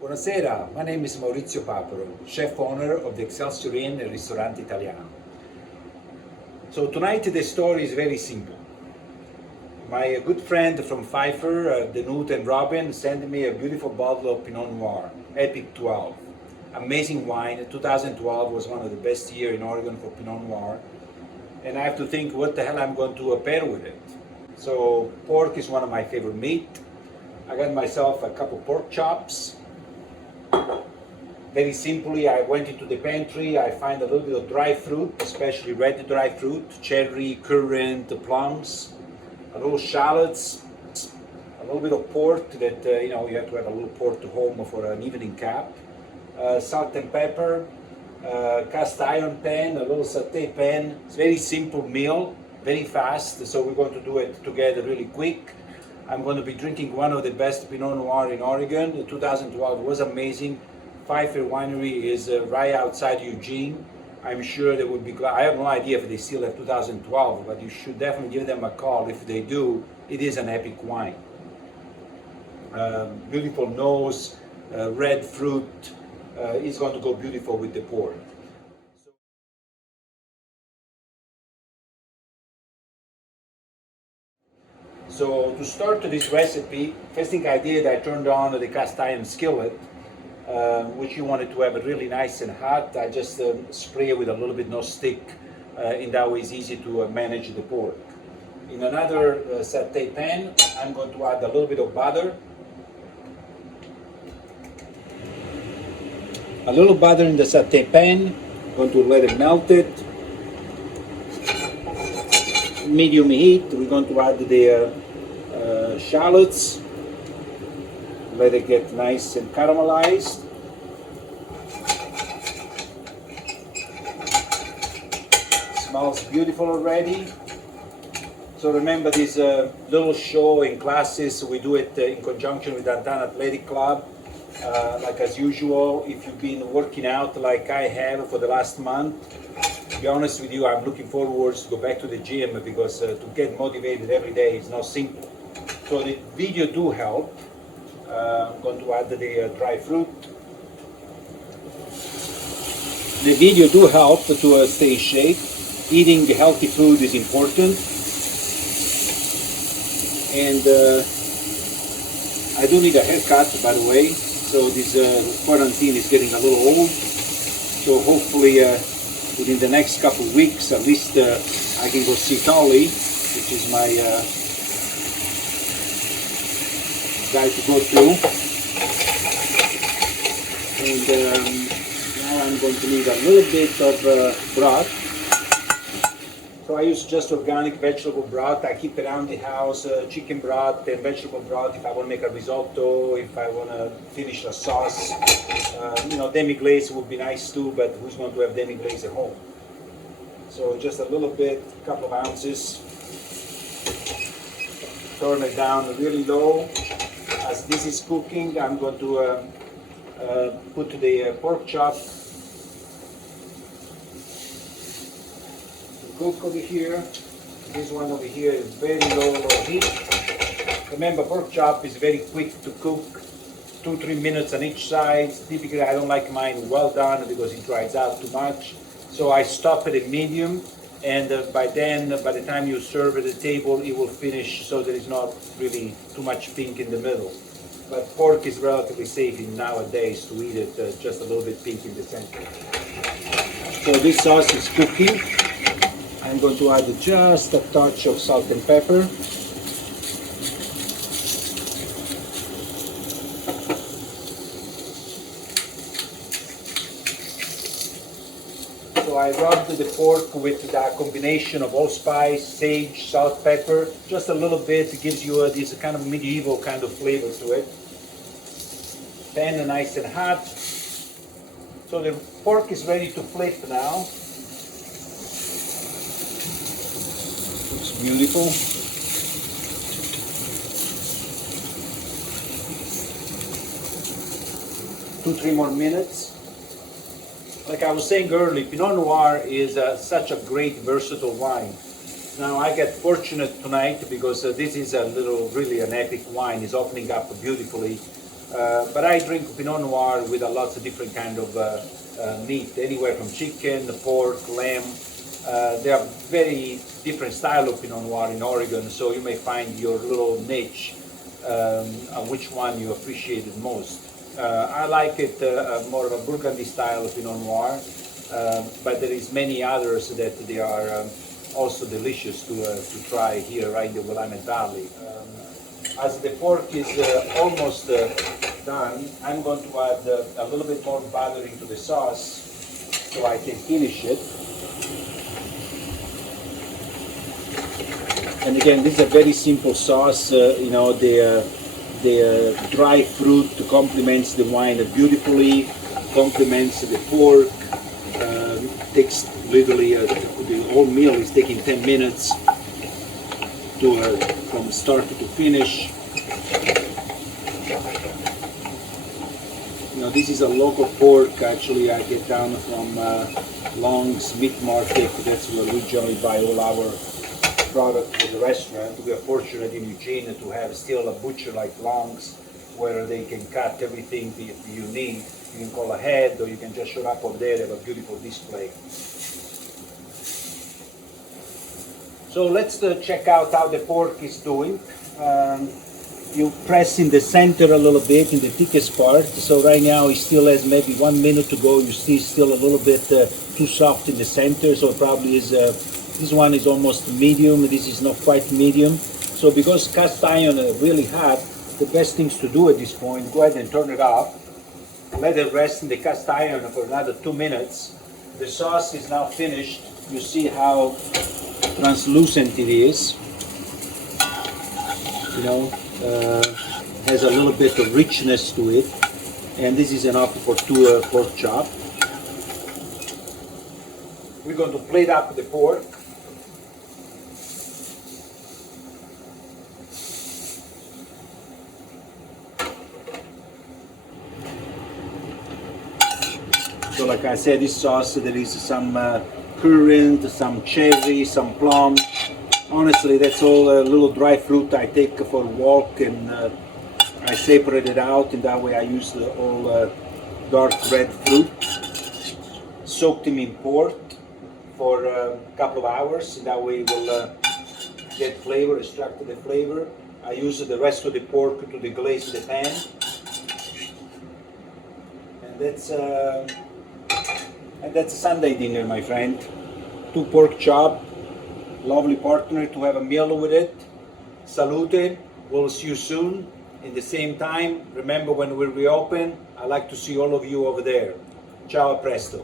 Buonasera, my name is Maurizio Paparo, chef owner of the Excelsior Inn and Risotrante Italiano. So tonight the story is very simple. My good friend from Pfeiffer, Denut and Robin, sent me a beautiful bottle of Pinot Noir, Epic 12. Amazing wine. 2012 was one of the best years in Oregon for Pinot Noir. And I have to think what the hell I'm going to pair with it. So pork is one of my favorite meat. I got myself a couple pork chops. Very simply, I went into the pantry, I find a little bit of dry fruit, especially red dry fruit, cherry, currant, plums, a little shallots, a little bit of port that, you have to have a little port to home for an evening cap, salt and pepper, cast iron pan, a little saute pan. It's a very simple meal, very fast, so we're going to do it together really quick. I'm going to be drinking one of the best Pinot Noir in Oregon. 2012 was amazing. Pfeiffer Winery is right outside Eugene. I'm sure they would be glad. I have no idea if they still have 2012, but you should definitely give them a call. If they do, it is an epic wine. Beautiful nose, red fruit. It's going to go beautiful with the pork. So to start this recipe, first thing I did, I turned on the cast iron skillet, which you wanted to have it really nice and hot. I just spray it with a little bit no stick, and that way it's easy to manage the pork. In another saute pan, I'm going to add a little bit of butter. A little butter in the saute pan, I'm going to let it melt it. Medium heat, we're going to add the shallots, let it get nice and caramelized. Smells beautiful already. So remember this little show in classes, we do it in conjunction with Downtown Athletic Club. Like as usual, if you've been working out like I have for the last month, to be honest with you, I'm looking forward to go back to the gym because to get motivated every day is not simple. So the video do help. I'm going to add the dry fruit. The video do help to stay in shape. Eating healthy food is important. And I do need a haircut, by the way. So this quarantine is getting a little old. So hopefully within the next couple of weeks, at least I can go see Tolly, which is my guy to go to. And now I'm going to need a little bit of broth. So I use just organic vegetable broth. I keep around the house chicken broth and vegetable broth if I want to make a risotto, if I want to finish a sauce. Demi-glace would be nice too, but who's going to have demi-glace at home? So just a little bit, a couple of ounces. Turn it down really low. As this is cooking, I'm going to put the pork chop cook over here. This one over here is very low heat. Remember, pork chop is very quick to cook, 2-3 minutes on each side. Typically, I don't like mine well done because it dries out too much. So I stop it at medium, and by the time you serve at the table, it will finish so there is not really too much pink in the middle. But pork is relatively safe nowadays to eat it just a little bit pink in the center. So this sauce is cooking. I'm going to add just a touch of salt and pepper. So I rubbed the pork with the combination of allspice, sage, salt, pepper. Just a little bit. It gives you this kind of medieval kind of flavor to it. Pan nice and hot. So the pork is ready to flip now. Looks beautiful. 2-3 more minutes. Like I was saying earlier, Pinot Noir is such a great versatile wine. Now I get fortunate tonight because this is really an epic wine. It's opening up beautifully. But I drink Pinot Noir with a lots of different kind of meat, anywhere from chicken, pork, lamb. There are very different style of Pinot Noir in Oregon, so you may find your little niche on which one you appreciate it most. I like it more of a Burgundy style Pinot Noir, but there is many others that they are also delicious to try here right in the Willamette Valley. As the pork is almost done, I'm going to add a little bit more butter into the sauce so I can finish it. And again, this is a very simple sauce. You know, the dry fruit complements the wine beautifully, complements the pork. Takes literally the whole meal is taking 10 minutes to from start to finish. You know, this is a local pork. Actually, I get down from Long's Meat Market. That's where we generally buy all our product for the restaurant. We are fortunate in Eugene to have still a butcher like Long's where they can cut everything that you need. You can call ahead or you can just show up over there. They have a beautiful display. So let's check out how the pork is doing. You press in the center a little bit in the thickest part. So right now it still has maybe 1 minute to go. You see still a little bit too soft in the center. So it probably is, this one is almost medium. This is not quite medium. So because cast iron is really hot, the best things to do at this point, go ahead and turn it off. Let it rest in the cast iron for another 2 minutes. The sauce is now finished. You see how translucent it is. You know, has a little bit of richness to it. And this is enough for 2 pork chop. We're going to plate up the pork. So like I said, this sauce, there is some currant, some cherry, some plum. Honestly, that's all a little dry fruit I take for a walk, and I separate it out, and that way I use the all dark red fruit. Soak them in port for a couple of hours, and that way we'll get flavor, extract the flavor. I use the rest of the pork to deglaze the pan. And that's a Sunday dinner, my friend. 2 pork chop, lovely partner to have a meal with it. Salute, we'll see you soon. In the same time, remember when we reopen, I'd like to see all of you over there. Ciao, a presto.